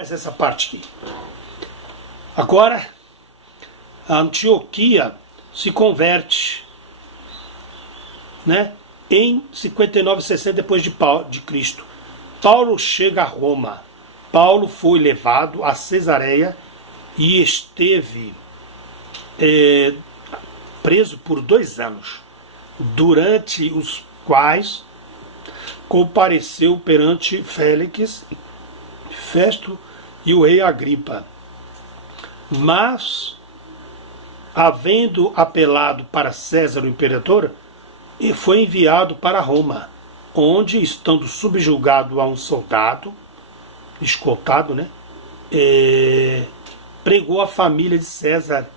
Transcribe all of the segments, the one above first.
mais essa parte aqui. Agora, a Antioquia se converte, né, em 59 e 60 depois de Cristo. Paulo chega a Roma. Paulo foi levado a Cesareia e esteve preso por 2 anos, durante os quais compareceu perante Félix, Festo e o rei Agripa. Mas, havendo apelado para César, o imperador, e foi enviado para Roma, onde, estando subjugado a um soldado, escoltado, né, pregou a família de César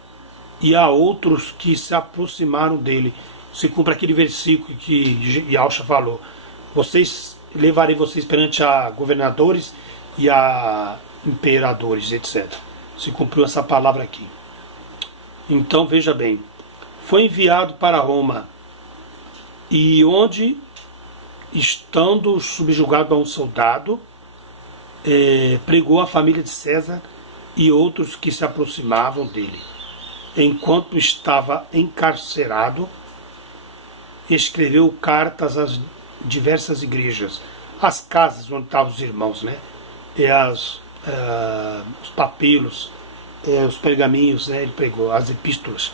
e a outros que se aproximaram dele. Se cumpre aquele versículo que Yaucha falou: levarei vocês perante a governadores e a imperadores, etc. Se cumpriu essa palavra aqui. Então veja bem, foi enviado para Roma, e onde, estando subjugado a um soldado, pregou a família de César e outros que se aproximavam dele. Enquanto estava encarcerado, escreveu cartas às diversas igrejas, as casas onde estavam os irmãos, né? Os papiros, os pergaminhos, né? Ele pregou as epístolas.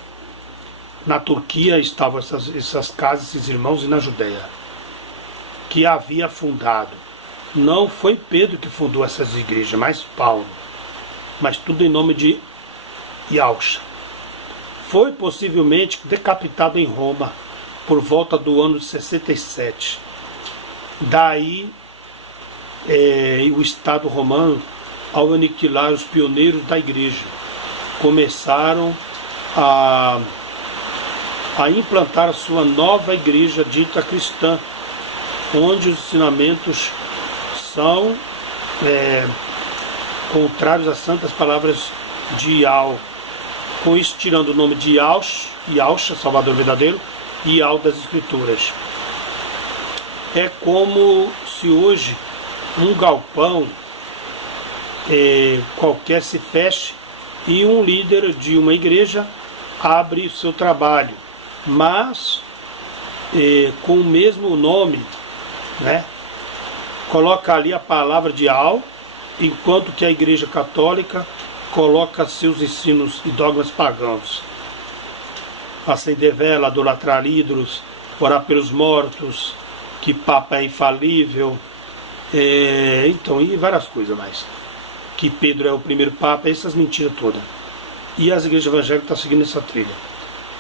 Na Turquia estavam essas casas, esses irmãos, e na Judéia, que havia fundado. Não foi Pedro que fundou essas igrejas, mas Paulo. Mas tudo em nome de Yaucha. Foi possivelmente decapitado em Roma por volta do ano de 67. Daí o Estado romano, ao aniquilar os pioneiros da igreja, começaram a implantar a sua nova igreja dita cristã, onde os ensinamentos são contrários às santas palavras de Iau, com isso tirando o nome de Yaucha, Salvador verdadeiro, e Iau das Escrituras. É como se hoje um galpão qualquer se feche e um líder de uma igreja abre o seu trabalho, mas com o mesmo nome, né? Coloca ali a palavra de Iau, enquanto que a Igreja Católica coloca seus ensinos e dogmas pagãos: acender vela, idolatrar ídolos, orar pelos mortos, que Papa é infalível, então, e várias coisas mais, que Pedro é o primeiro Papa, essas mentiras todas. E as igrejas evangélicas estão seguindo essa trilha.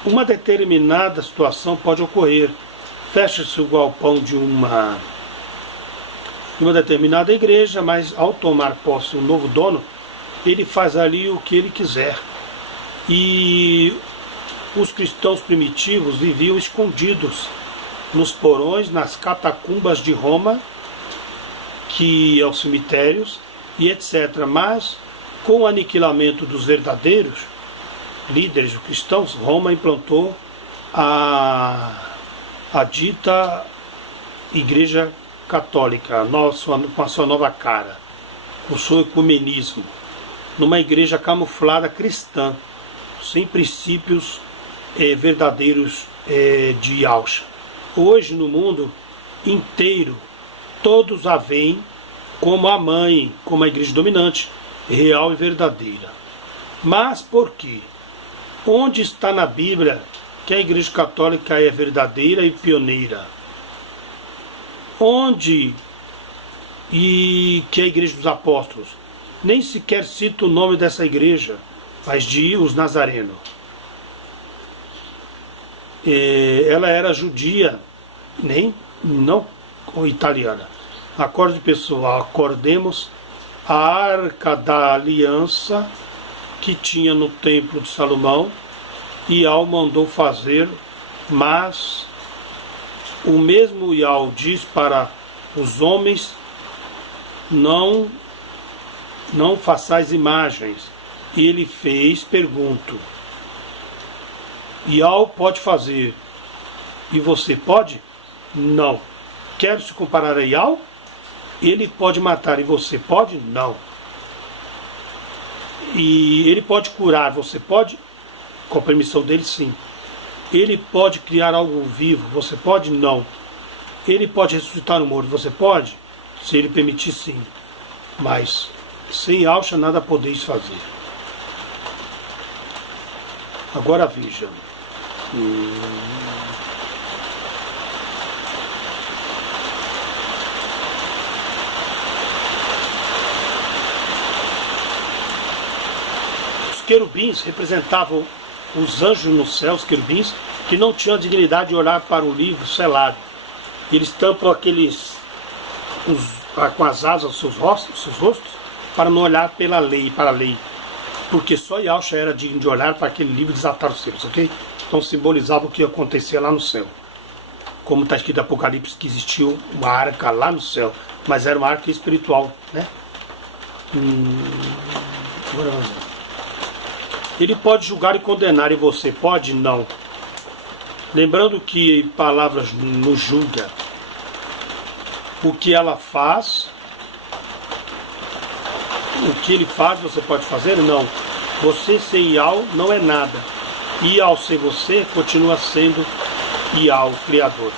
Uma determinada situação pode ocorrer: fecha-se o galpão de uma determinada igreja, mas ao tomar posse um novo dono, ele faz ali o que ele quiser. E os cristãos primitivos viviam escondidos nos porões, nas catacumbas de Roma, que é os cemitérios, e etc. Mas, com o aniquilamento dos verdadeiros líderes cristãos, Roma implantou a dita Igreja Católica, com a sua nova cara, com o seu ecumenismo, numa igreja camuflada cristã, sem princípios verdadeiros de Yaucha. Hoje, no mundo inteiro, todos a veem como a mãe, como a igreja dominante, real e verdadeira. Mas por quê? Onde está na Bíblia que a Igreja Católica é verdadeira e pioneira? Onde e que é a Igreja dos Apóstolos? Nem sequer cita o nome dessa igreja, mas de os Nazarenos. Ela era judia, não italiana. Acorde pessoal, acordemos a Arca da Aliança que tinha no Templo de Salomão, e Iau mandou fazer, mas o mesmo Iau diz para os homens: não façais imagens. E ele fez, pergunto: Iau pode fazer, e você pode? Não. Quer se comparar a Iau? Ele pode matar, e você pode? Não. E ele pode curar, você pode? Com a permissão dele, sim. Ele pode criar algo vivo, você pode? Não. Ele pode ressuscitar um morto, você pode? Se ele permitir, sim. Mas sem Yahshua nada podeis fazer. Agora veja. Os querubins representavam os anjos no céu, os querubins, que não tinham a dignidade de olhar para o livro selado. Eles tampam com as asas seus rostos, para não olhar para a lei. Porque só Yahshua era digno de olhar para aquele livro e desatar os selos, ok? Então simbolizava o que acontecia lá no céu. Como está escrito em Apocalipse, que existiu uma arca lá no céu, mas era uma arca espiritual, né? Agora vamos ver. Ele pode julgar e condenar, e você pode? Não. Lembrando que palavras nos julga. O que ela faz, o que ele faz, você pode fazer? Não. Você ser Yahweh não é nada. E ao ser você, continua sendo Yahweh, o Criador.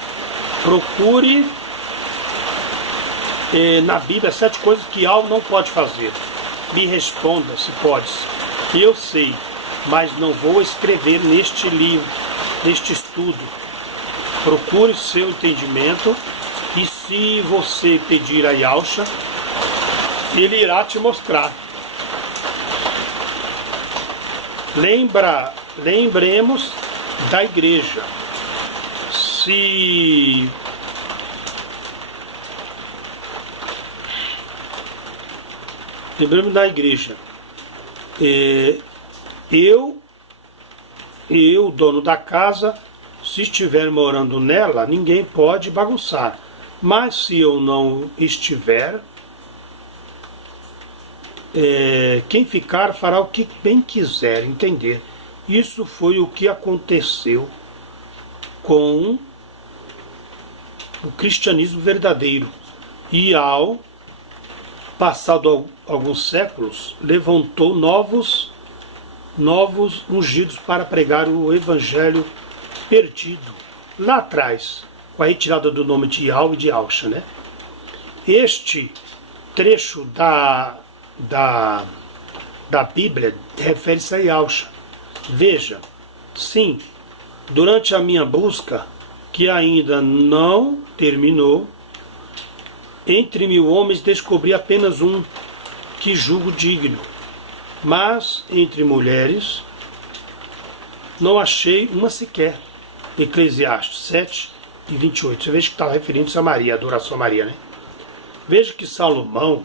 Procure na Bíblia 7 coisas que Yahweh não pode fazer. Me responda se pode. Eu sei, mas não vou escrever neste livro, neste estudo. Procure seu entendimento. E se você pedir a Yahshua, ele irá te mostrar. Lembremos da igreja. Lembremos da igreja. Eu, dono da casa, se estiver morando nela, ninguém pode bagunçar. Mas se eu não estiver, quem ficar fará o que bem quiser, entender. Isso foi o que aconteceu com o cristianismo verdadeiro. E ao passado alguns séculos, levantou novos ungidos para pregar o evangelho perdido lá atrás, com a retirada do nome de Yahweh e de Yahshua, né? Este trecho da Bíblia refere-se a Yahshua. Veja, sim, durante a minha busca, que ainda não terminou, entre 1000 homens descobri apenas um que julgo digno, mas entre mulheres não achei uma sequer. Eclesiastes 7:28. Você veja que está referindo-se a Maria, a adoração a Maria, né? Veja que Salomão,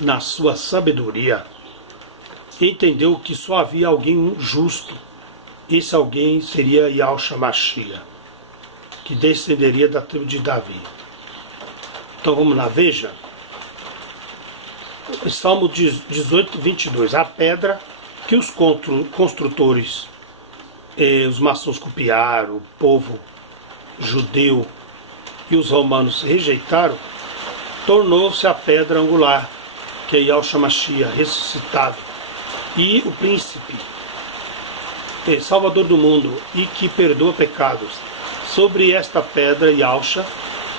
na sua sabedoria, entendeu que só havia alguém justo. Esse alguém seria Yahshua Mashiach, que descenderia da tribo de Davi. Então vamos lá, veja. Salmo 18:22. A pedra que os construtores, os maçons copiaram, o povo judeu e os romanos rejeitaram, tornou-se a pedra angular, que é Yahshua Mashiach, ressuscitado, e o príncipe, salvador do mundo, e que perdoa pecados. Sobre esta pedra, Yahshua,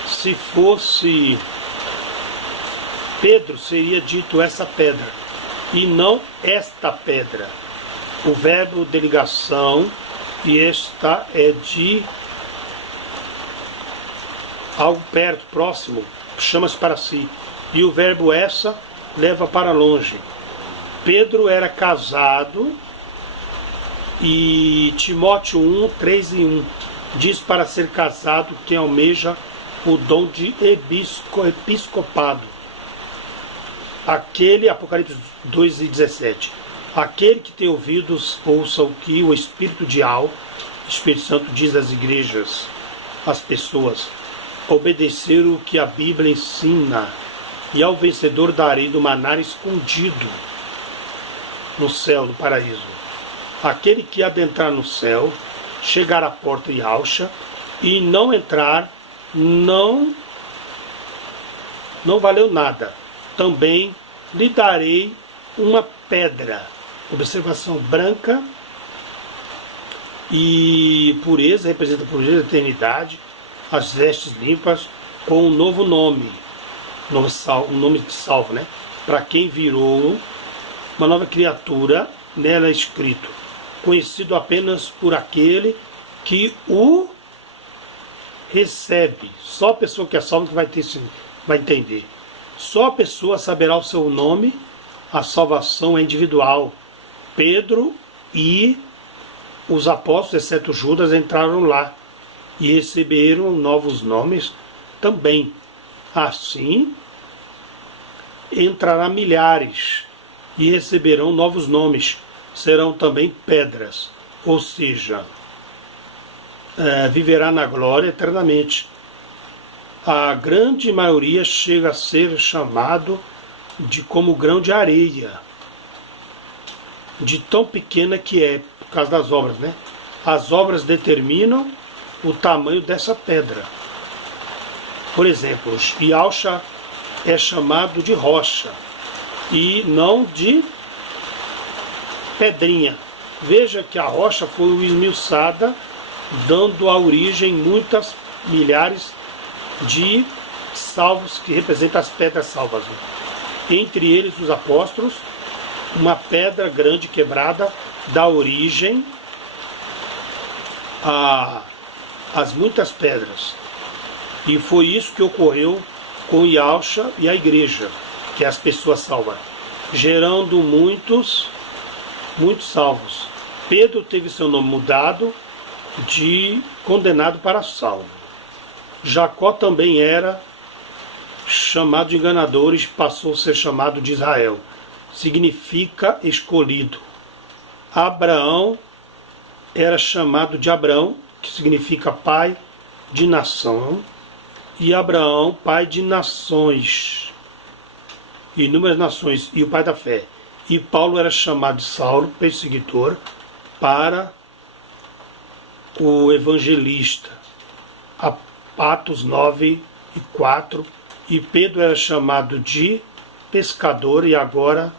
se fosse Pedro, seria dito essa pedra, e não esta pedra. O verbo de ligação, e esta é de algo perto, próximo, chama-se para si. E o verbo essa leva para longe. Pedro era casado, e Timóteo 1:3-1 diz para ser casado quem almeja o dom de episcopado. Aquele, Apocalipse 2:17. Aquele que tem ouvidos, ouça o que o Espírito de Al, Espírito Santo, diz às igrejas, às pessoas. Obedecer o que a Bíblia ensina, e ao vencedor darei do maná escondido no céu, no paraíso. Aquele que adentrar no céu, chegar à porta de Yahshua, e não entrar, não valeu nada. Também lhe darei uma pedra. Observação: branca e pureza, representa a pureza, a eternidade, as vestes limpas, com um novo nome, um nome de salvo, né? Para quem virou uma nova criatura, nela é escrito: conhecido apenas por aquele que o recebe. Só a pessoa que é salva que vai entender. Só a pessoa saberá o seu nome. A salvação é individual. Pedro e os apóstolos, exceto Judas, entraram lá e receberam novos nomes também. Assim, entrará milhares e receberão novos nomes. Serão também pedras, ou seja, viverá na glória eternamente. A grande maioria chega a ser chamado de como grão de areia, de tão pequena que é, por causa das obras, né? As obras determinam o tamanho dessa pedra. Por exemplo, Yalcha é chamado de rocha e não de pedrinha. Veja que a rocha foi esmiuçada, dando a origem muitas milhares de salvos, que representam as pedras salvas. Entre eles os apóstolos, uma pedra grande quebrada dá origem às muitas pedras. E foi isso que ocorreu com Yalcha e a igreja, que é as pessoas salvas, gerando muitos salvos. Pedro teve seu nome mudado de condenado para salvo. Jacó também era chamado de enganador e passou a ser chamado de Israel. Significa escolhido. Abraão era chamado de Abrão, que significa pai de nação. E Abraão, pai de nações, inúmeras nações, e o pai da fé. E Paulo era chamado de Saulo, perseguidor, para o evangelista. Atos 9:4. E Pedro era chamado de pescador, e agora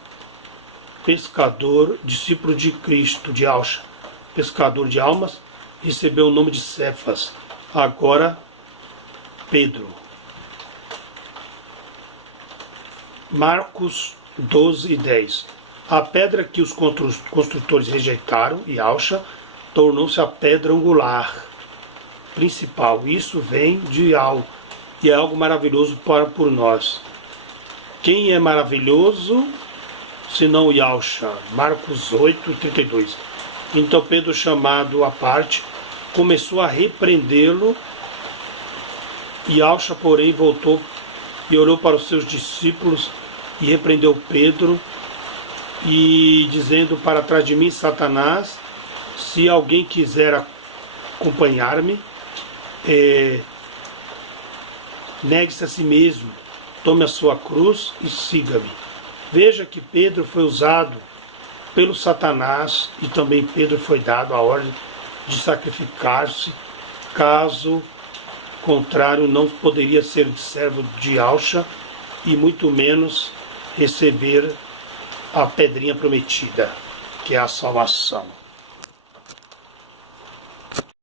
pescador, discípulo de Cristo, de Yalcha, pescador de almas, recebeu o nome de Cefas, agora Pedro. Marcos 12:10. A pedra que os construtores rejeitaram, Yalcha, tornou-se a pedra angular principal. Isso vem de algo, e é algo maravilhoso por nós. Quem é maravilhoso, senão Yalcha? Marcos 8:32. Então Pedro, chamado à parte, começou a repreendê-lo. Yalcha, porém, voltou e orou para os seus discípulos e repreendeu Pedro, e dizendo: para trás de mim, Satanás, se alguém quiser acompanhar-me, negue-se a si mesmo, tome a sua cruz e siga-me. Veja que Pedro foi usado pelo Satanás, e também Pedro foi dado a ordem de sacrificar-se. Caso contrário, não poderia ser servo de Yalcha, e muito menos receber a pedrinha prometida, que é a salvação.